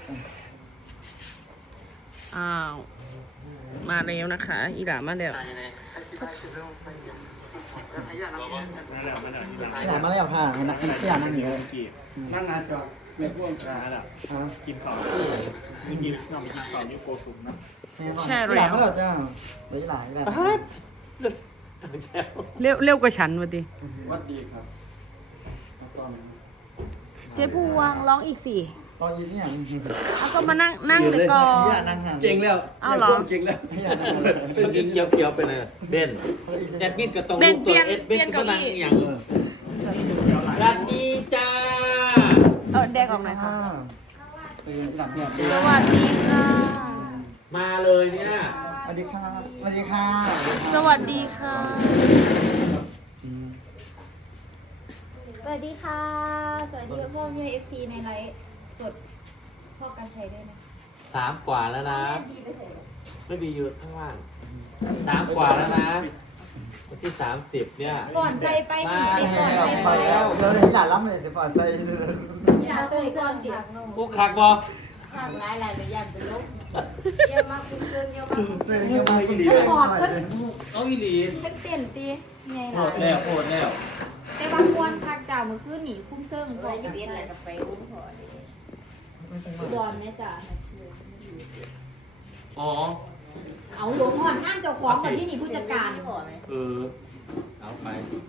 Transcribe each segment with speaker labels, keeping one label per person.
Speaker 1: อ้าวมาแล้วนะคะอีหลามาแล้ว
Speaker 2: อยากมาแล้วค่ะนักที่อยากนั่งอยู่เลย
Speaker 3: นั่งงานจอดในพวกร้านอ่ะกินข้าวเมื่อกี้เราไปกินข้าวนี่โกสุมนะ
Speaker 1: ใช่
Speaker 2: อยา
Speaker 1: แล้
Speaker 2: ก
Speaker 1: ว
Speaker 2: มาแล้วจ้าเดี๋ยวหลายแล้ว
Speaker 1: เร็วกว่าฉันวะดิ
Speaker 3: วัดดีครับตอนนี้
Speaker 4: เจ๊พวงร้องอีกสิ
Speaker 2: ตอนยืนนี่อย่าง
Speaker 1: เอาก็มานั่งเลยก่อน
Speaker 2: อยากนั่งห่าง
Speaker 5: เก่งแล้ว
Speaker 1: เอาเหรอ
Speaker 5: เก่งแล้ว
Speaker 2: ไม่อยากนั่ง
Speaker 5: เมื่อกี้เคี้ยวๆไปนะเบนแอดมินก็ต้อง
Speaker 1: เบน
Speaker 5: ลุกตัว
Speaker 1: เปลี่ยน
Speaker 5: เบนจะมานั่ง
Speaker 1: เก้าอี้
Speaker 5: อย่างสวัสดีจ้า
Speaker 1: แดกออกหน่อยค่ะ
Speaker 2: หลังเนี่ย
Speaker 1: สวัสดีค่ะ
Speaker 5: มาเลยเนี่ย
Speaker 2: สวัสดีค่ะสวัสดีค่ะ
Speaker 1: สวัสดีค่ะ
Speaker 4: สวัสดีค่ะ สวัสดีพวกยูเอฟซีในไลฟ์สดพ่อกันชัยด้วยนะ
Speaker 5: 3 กว่าแล้วนะ
Speaker 4: ดีไปเถอะ
Speaker 5: ไม่มีอยู่ข้างล่าง3 กว่าแล้วนะวันที่30เนี่ย
Speaker 4: ก่อนใจไปอีกได้ก่อนใจ
Speaker 2: ไป
Speaker 4: ไป
Speaker 2: แล้วเดี๋ยวนี้หลานรับเลยจะปลอดใจ
Speaker 4: อย่าเตยก่อนเสียง
Speaker 5: กูคักบอ
Speaker 4: ข้างร้ายหลายอย่างเป็นลบเยอะมากคุณเซิงเยอะมากคุณ
Speaker 2: เสื้
Speaker 4: เซิ
Speaker 2: อง เงี้ยมาอีหลี
Speaker 4: หอบขึ้น
Speaker 5: เอาอีหลี
Speaker 4: ขึ้นเต้นตีไง
Speaker 5: โห
Speaker 4: ล่ะ
Speaker 5: ดแล้วโหดแล้ว
Speaker 4: แต่บางคนพักดาวมือขึ้นหนีคุ้มเซิงก่อนอยู่เอ็นอะไรกับไปอุ้มพอดอนแม่จ๋า
Speaker 5: อ๋อ
Speaker 4: เอาหลวงห่อนงานเจ้าของกับที่นี่ผู้จัดการ
Speaker 5: เอาไป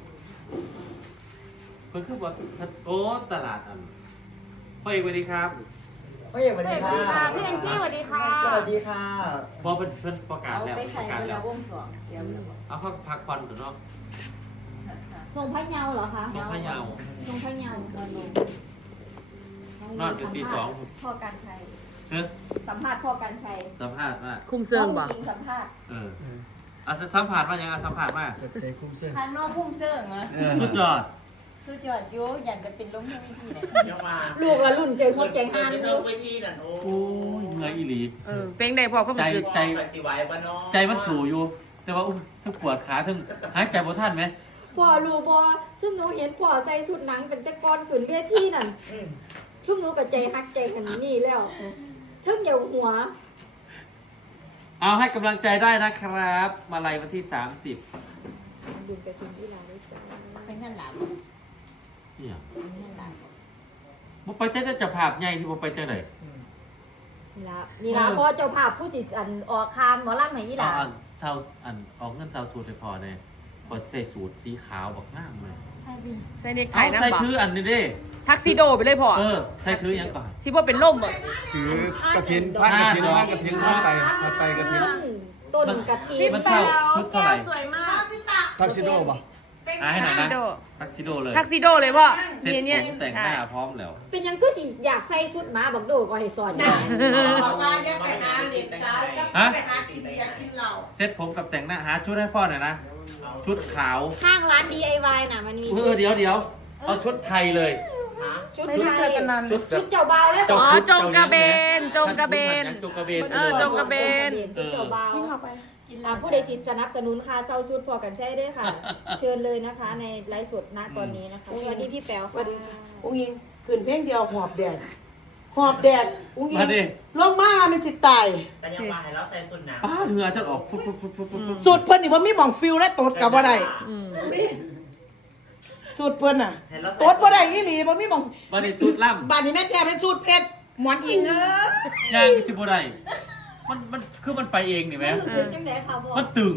Speaker 5: เพิ่นคือว่าโอ้ตลาดอันพ่อเอกสวัสดีครับ
Speaker 2: ไม่สวัสดีค่ะ
Speaker 1: พี่แองจี้สวัสดีค่ะ
Speaker 2: สวัสดีค่ะ
Speaker 5: พอเพิ่นประกาศแล้วประกาศแล้วเอาพักผ่อนก่อนเนาะ
Speaker 4: ทรงพระเยาเหรอคะ
Speaker 5: ทรงพระเยา
Speaker 4: ทรงพระเยาตอนลง
Speaker 5: นอนถึงตี
Speaker 4: พ่อการชัย
Speaker 5: เฮ้ย
Speaker 4: สัมภาษณ์พ่อการชัย
Speaker 5: สัมภาษณ์ว่า
Speaker 1: คุ้มเซิงบ่
Speaker 4: พ่อผู้หญิงสัมภาษณ์
Speaker 5: สัมผัสว่ายังสัมผัสว่า
Speaker 2: ใจคุ้มเสื้อ
Speaker 4: ทางนอกพุ่มเซิงเหรอ
Speaker 5: สุดยอด
Speaker 4: สุดยอดโยยันจะเป็นล้มที่วิธีเนี่ย
Speaker 6: เดี๋ยวมา
Speaker 4: ลูกละรุ่นเจอครบใจฮาน
Speaker 6: ไม่
Speaker 4: อ
Speaker 6: ต้อยู่ งไปที่นั่นโอ้
Speaker 5: โอ้ยเหนื่อยอีหลี
Speaker 1: เพลงใดพอเขาไปซื้อ
Speaker 5: ใจ
Speaker 6: ไปสิไหวบ้านน้อง
Speaker 5: ใจมันสู่อยู่ แต่ว่าอุ้มทั้งปวดขาทั้งหายใจบ่ทันไหม
Speaker 4: พ่อรู้บ่ซึ่งหนูเห็นพ่อใส่สุดหนังเป็นตะกอนขืนเวทีนั่นซึ่งหนูกับใจฮักใจขนาดนี้แล้วทึ่งเหี่ยวหัว
Speaker 5: เอาให้กำลังใจได้นะครับ มาลัยวันที่ 30
Speaker 4: ดูกระทิงที่เราได้เจอเป็นนั่นหลาน
Speaker 5: เนี่ย
Speaker 4: นั่นหลาน
Speaker 5: บ่ไปจะภาพใหญ่ที่บ่ไปจังได๋
Speaker 4: นี่ละพ่อเจ้าภาพผู้จิตอันออกคางหมอลำไหนนี่ล่ะ
Speaker 5: เอาชาวออกเงินชาวสูตรให้พอเลยพอใส่สูตรสีขาวบักงามเลย
Speaker 4: ใช่ดิ
Speaker 1: ใส่เนกไท
Speaker 5: เอา
Speaker 1: นะ
Speaker 5: ใส่
Speaker 1: บ่
Speaker 5: ถืออันนี้เด้
Speaker 1: ทักซิโดไปเลยพ่อ
Speaker 5: ใส่ถือหยังก่อน
Speaker 1: สิบ่เป็นล่มบ่
Speaker 3: ถือกระถินผ้ากระถินผ้ากระถินผ้าไตผ้าไตกระถิน
Speaker 4: ต้นกระทิง
Speaker 5: มันเช่าชุดเท่าไหร่
Speaker 1: สวยมาก
Speaker 3: ทักซิโดป่ะ
Speaker 5: ให้หน่อย
Speaker 1: ทักซิ
Speaker 5: นะ
Speaker 1: โด
Speaker 5: ทักซิโดเลย
Speaker 1: ทักซิโดเลยพ่อ
Speaker 5: เซ็ต
Speaker 1: เนี่ย
Speaker 5: ผมแต่งหน้าพร้อมแล้ว
Speaker 4: เป็นยังคือสิอยากใส่ชุดหมาบักโดก็ให้สอนได้
Speaker 6: บอกว่าอย่าไปหาเด็กสาวอย่าไปหากินอยากกินเหล้า
Speaker 5: เซ็ตผมกับแต่งหน้าหาชุดให้พ่อหน่อยนะ ชุดขาว
Speaker 4: ข้างร้าน DIY น่ะมันมี
Speaker 5: เดี๋ยวเอาชุดไทยเลย
Speaker 4: ชุด
Speaker 1: ไม่ได้เจอกันนาน
Speaker 5: ชุด
Speaker 4: ชุดเจ้าบ่าวเลย
Speaker 1: อ๋อจงกระเบนจงกระเบน
Speaker 5: จงกระเบน
Speaker 1: จงกระเบน
Speaker 4: ชุดเจ้าบ่าวผู้ใดที่สนับสนุนค่าเช่าชุดพอกันใช้ด้วยค่ะ เชิญเลยนะคะในไลฟ์สดณตอนนี้นะคะสวัสดีพี่แป๋วค่ะ
Speaker 7: อุ้งยิงขึ้นเพลงเดียวหอบแดดหอบแดดอุ้งยิ
Speaker 5: มาดิ
Speaker 7: งลงมามันสิตาย
Speaker 6: แต่ยังมาให้เราใส่สุดหนัง
Speaker 5: เหงื่อจะออกฟุบ
Speaker 7: สุดเพิ่นนี่ว่ามีหม่องฟิลและตดกับบ่ได้
Speaker 1: อืม
Speaker 7: สุดเพิ่นน่ะ
Speaker 6: ให้เรา
Speaker 7: ตดบ่ได้อีหลีบ่มีหม่อง
Speaker 5: มาดิสุดล่ำ
Speaker 7: บ้านนี้แม่แท้เป็นสูตรเพชรหมอนอิง
Speaker 5: ย่างสิบ่ได้มันคือมันไปเองนี่ไหม
Speaker 4: รู้สึกจังไดคะพ่อ
Speaker 5: มันตึง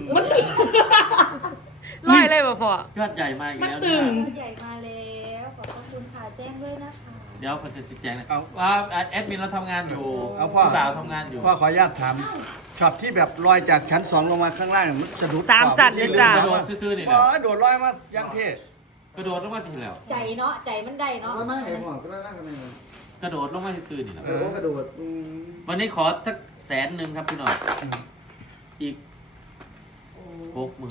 Speaker 1: ร้อยเลยบ่พ่อย
Speaker 5: อดใหญ่มาอีก
Speaker 7: มัน
Speaker 5: แล้ว
Speaker 7: ตึง
Speaker 4: ใหญ่มาแล้วขอบคุณค่ะแจ้งด้วยนะคะ
Speaker 5: เดี๋ยวคนจะชี้แจงนะว่าแอดมินเราทำงานอยู่
Speaker 3: เอาพ่อ
Speaker 5: สาวทำงานอยู่
Speaker 3: พ่อขออนุญาตถามช็อตที่แบบลอยจากชั้น2ลงมาข้างล่างมันสะดุด
Speaker 1: สามสัตว์เลยจ้ะ
Speaker 5: กระโดดซื่อๆนี่แห
Speaker 3: อ๋
Speaker 5: ละ
Speaker 3: อโดดลอยมายังเท่
Speaker 5: กระโดดลงมาทีแล้ว
Speaker 4: ใจเนาะใจมันได้เนาะ
Speaker 2: ร้อยมากเลยหัวก็ร้อยมากกันเลย
Speaker 5: กระโดดลงมาซื่อๆนี่แหละ
Speaker 2: โอ้กระโดด
Speaker 5: วันนี้ขอสัก100,000ครับพี่หน่อยอีก60,000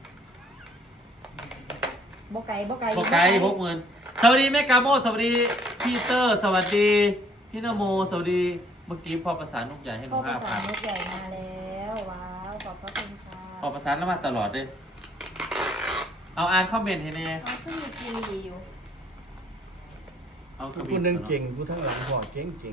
Speaker 4: บ่ไก่บ่ไก่
Speaker 5: พอไกล60,000สวัสดีแม่กาโมสวัสดีพี่เตอร์สวัสดีพี่นโมสวัสดีเมื่อกี้พอประสานนุกใหญ่ให้หนู
Speaker 4: พ่อภาษา
Speaker 5: 5,000
Speaker 4: ลูกใหญ่มาแล้วว้าวขอบพระคุณค่ะ
Speaker 5: พอประสานแล้วมาตลอดเลยเอาอ่านคอมเมนต์ให้แน่
Speaker 4: เอาขึ้นมีทีวีอยู่
Speaker 5: เอาคอมเมนต์
Speaker 3: ผู้หนึงเก่งผู้ทั้งหลังพ่อเก่ง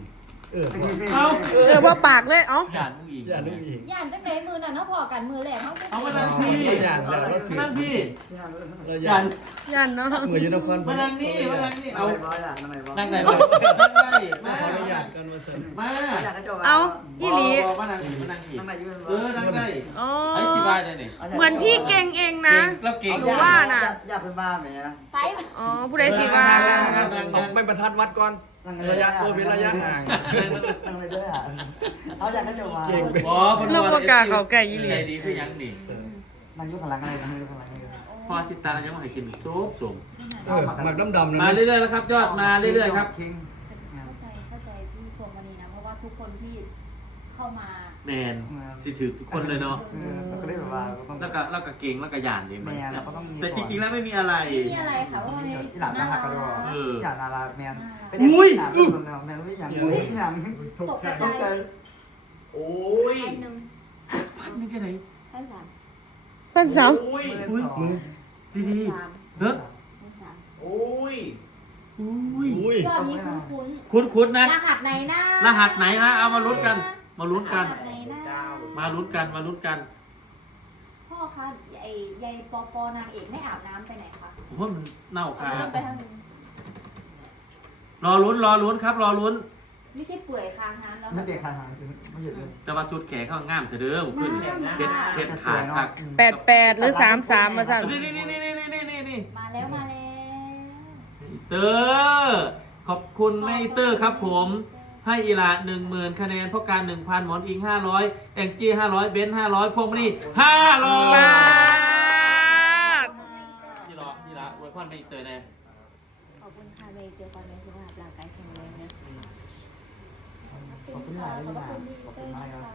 Speaker 5: เอา
Speaker 1: ว่าปากเลยเอ้า
Speaker 5: หยาดลูกอีก
Speaker 2: อย่าลืมอีก
Speaker 4: ย่านจังไดมือน่ะเนาะพอกันมือแรกเฮาจะ
Speaker 5: เอามานั่งพี่นั่งพี่หยาด
Speaker 1: ยันเนาะ
Speaker 2: เหมือนยูนิคอร์น
Speaker 5: มานั่งนี่มานั่งนี่
Speaker 2: เอา
Speaker 5: เอา
Speaker 2: บอยอ่ะนั่งไหนบอย
Speaker 5: นั่งไหนบ้างนั่งได้มา
Speaker 2: ขออนุญาตกันมาเถอะ
Speaker 5: มา
Speaker 2: อยากให้เจ้า
Speaker 1: เอาอีหลี
Speaker 5: มานั่งมานั่งพี่
Speaker 2: นั่งไหนยูนิค
Speaker 5: เอ
Speaker 2: อร์
Speaker 5: อน นั่งได้
Speaker 1: อ๋อ
Speaker 5: ไอ้สิบายได้นี่
Speaker 1: เหมือนพี่เก่งเองนะ
Speaker 5: แล้วเก่ง
Speaker 1: หนูว่าน่ะ
Speaker 2: อยากเป็นบ้าไหม
Speaker 4: ไป
Speaker 1: อ๋อผู้ใดสิว่า
Speaker 8: ต้องไปบรรทัดวัดก่อน
Speaker 2: นั่ง
Speaker 8: ระยะโอเป็นระยะห่าง
Speaker 2: นั่งเลยด้วยอ่ะเอาอยากให้เจ้ามา
Speaker 5: อ๋อพน
Speaker 1: เราประกาศเขาแก่ยี่หลี
Speaker 5: ใจดีคือยังนี่
Speaker 2: นั่งยุคข้างหลังอะไรนั่งยุคข้างหลัง
Speaker 5: พอสิตายังไม่ให้กินซุปสม
Speaker 8: หมักดำๆนะ
Speaker 5: มาเรื่อยๆแล้วครับ ยอดมาเรื่อยๆครับ
Speaker 2: คิง
Speaker 4: เข้าใจที่พวงมณีนะเพราะว่าทุกคนที่เข้ามา
Speaker 5: แมนสิถือทุกคนเลยเนาะ
Speaker 2: เราก็ได้แบบว่าต้อง
Speaker 5: แล้วก็เก่งแล้วก็หยานดี
Speaker 2: แมนเราก็ต้องมี
Speaker 5: แต่จริงๆแล้วไม่มีอะไร
Speaker 4: ไม่มีอะไรค่ะเพราะว่าใน
Speaker 2: ที่หลังนะฮักกระโดด
Speaker 5: เออ
Speaker 2: อย่างนาราแมนแมนไม่อย่างอย่าง
Speaker 4: ตกใจ
Speaker 2: ต้องใจ
Speaker 3: โอ้ย
Speaker 4: อันหนึ่ง
Speaker 5: พันนี่แค่ไหน
Speaker 4: ท่านสาม
Speaker 1: เพื่อนสาว
Speaker 3: อุ้ย
Speaker 5: ดีดี
Speaker 4: สาม
Speaker 5: เฮ้ย
Speaker 4: ท่านสาม
Speaker 3: โอ้ย
Speaker 5: อุ้ย
Speaker 4: ยอดนี้คุ้น
Speaker 5: คุ้นๆ
Speaker 4: ๆ
Speaker 5: นะ
Speaker 4: รหัสไหนนะ
Speaker 5: รหัสไหนนะเอามาลุ้นกัน มาลุ้นกัน
Speaker 4: รหัสไหนนะ
Speaker 5: มาลุ้นกันมาลุ้นกัน
Speaker 4: พ่อคะไอ้ยายปอปอนางเอกไม่อาบน้ำไปไหนคะ
Speaker 5: ผมว่ามันเน่าคา
Speaker 4: เอาน้ำไปทางนึง
Speaker 5: รอลุ้นครับรอลุ้น
Speaker 4: ไม่ใช่เปื่อยคางน้ำแล้ว
Speaker 2: ไม่เด็กขาหางไม่หยุดเลย
Speaker 5: แต่ว่าสุดแขกเขาง่ามจะเด้อผมขึ้นเพชรขาดครับ
Speaker 1: 88 หรือ 33 มาสั่ง
Speaker 5: นี่
Speaker 4: มาแล้วมาแล้ว
Speaker 5: เตอร์ขอบคุณแม่อีเตอร์ครับผมให้อีหลา10,000 คะแนนเพราะการ 1,000 หมอนอิง 500แองจี้500 เบนซ์500 พวงมณี500
Speaker 1: ปาด
Speaker 5: นี่หรอนี่ละอวยพรแม่อีเตอร์แน่
Speaker 4: ขอบคุณค่ะเวย์เจอกันในสุขภาพร่างกายแข็งแรงนะ
Speaker 2: ขอบคุณหลายได้ยินหลายขอบคุณมากครับ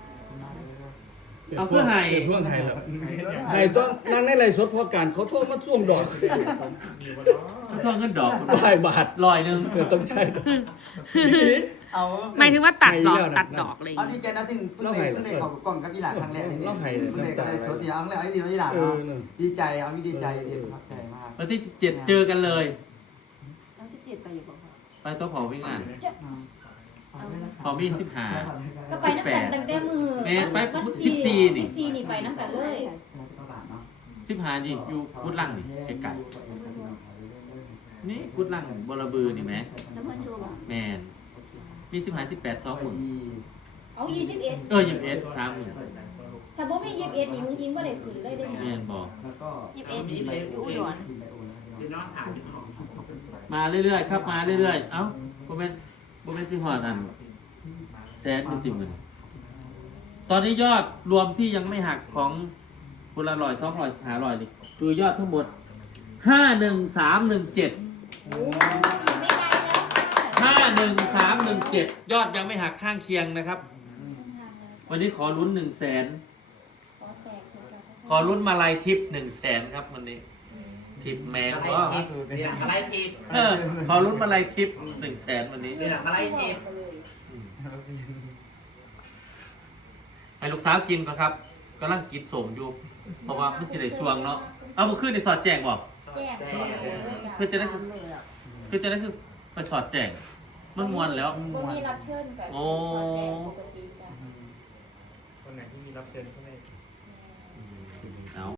Speaker 5: เอาเพื่อให้
Speaker 8: เพื่อให้แล้วให้ต้องนั่งในไรสดเพราะการเขาโทษมาช่วงดอก
Speaker 5: ทองเงินดอก
Speaker 8: ได้บาท
Speaker 5: 100
Speaker 8: ต้องใช่
Speaker 2: เอา
Speaker 1: หมายถึงว่าตัดดอกตัดดอกอะไรอย่าง
Speaker 2: เอา
Speaker 1: เงี้ย
Speaker 2: ดีใจนะถึงเพิ่งได้เขากล้องกับอีหลาครั้งแรกนี่
Speaker 8: ต้องให้
Speaker 2: เพิ่งได้
Speaker 8: น้ำตา
Speaker 2: โซตีเอาเลยไอ้ดีน้อยอีหลาเนาะดีใจเอาดีใจดีประทับใจมาก
Speaker 5: วันที่ 17 เจอกันเลย
Speaker 4: แล้ว17ไปอยู่บอกว่า
Speaker 5: ไปโต๊ะเผาวิ่งงาน พอมี15
Speaker 4: ก็ไปน้ำกันตั้งแต่มือ
Speaker 5: แม่ไป
Speaker 4: วัน
Speaker 5: 14นี่
Speaker 4: 14นี่ไปน้ำกันเลย
Speaker 5: 15นี่อยู่กุดลังนี่ไกลๆนี่กุดลังบลบือนี่ไหม
Speaker 4: น้ำมันชูบอก
Speaker 5: แมนมี15 18 2หมื่น
Speaker 4: เอา21
Speaker 5: 21 3หมื่น
Speaker 4: ถ้าบ่มี21นี่มึงยิงบ่ได้ขึ้นเลยได้
Speaker 5: แม
Speaker 4: นะ
Speaker 5: นบอก
Speaker 4: 21นี่อยู่อุดร
Speaker 3: จะนอนถามอยู่ห้อง
Speaker 5: มาเรื่อยๆครับมาเรื่อยๆเอ้าโมเมนต์สิหอดอันแซดจริงๆเลยตอนนี้ยอดรวมที่ยังไม่หักของคนละ100 200 500นี่คือยอดทั้งหมด 51317
Speaker 4: โอ้ยไม่ไกลแล้วค่ะ
Speaker 5: 51317 ยอดยังไม่หักข้างเคียงนะครับ วันนี้ขอลุ้น100,000
Speaker 4: ขอแตกเถอะจ้ะ
Speaker 5: ขอลุ้นมาลัยทิป100,000ครับวันนี้ทิปแมว
Speaker 3: อะไร
Speaker 5: ก็
Speaker 3: ทิพย์เรียนอะไรทิพย์
Speaker 5: ขอลุ้นมาลัยทิป100,000วันนี้
Speaker 3: เรียนอะไรทิพย์
Speaker 5: ให้ลูกสาวกินก่อนครับกำลังกินสมอยู่ เพราะว่ามันสิได้ช่วงเนาะเอามาขึ้นในสอดแจงบอก
Speaker 4: แจ้ง
Speaker 5: เพื่อจะได้คือไปสอดแจงมันมวนแล้ว
Speaker 4: บ่มีรับเชิญกับ
Speaker 5: โอ้
Speaker 4: สอดแจ้งปกติจ้ะ
Speaker 3: คนไหนที่มีรับเชิญใช่ไหม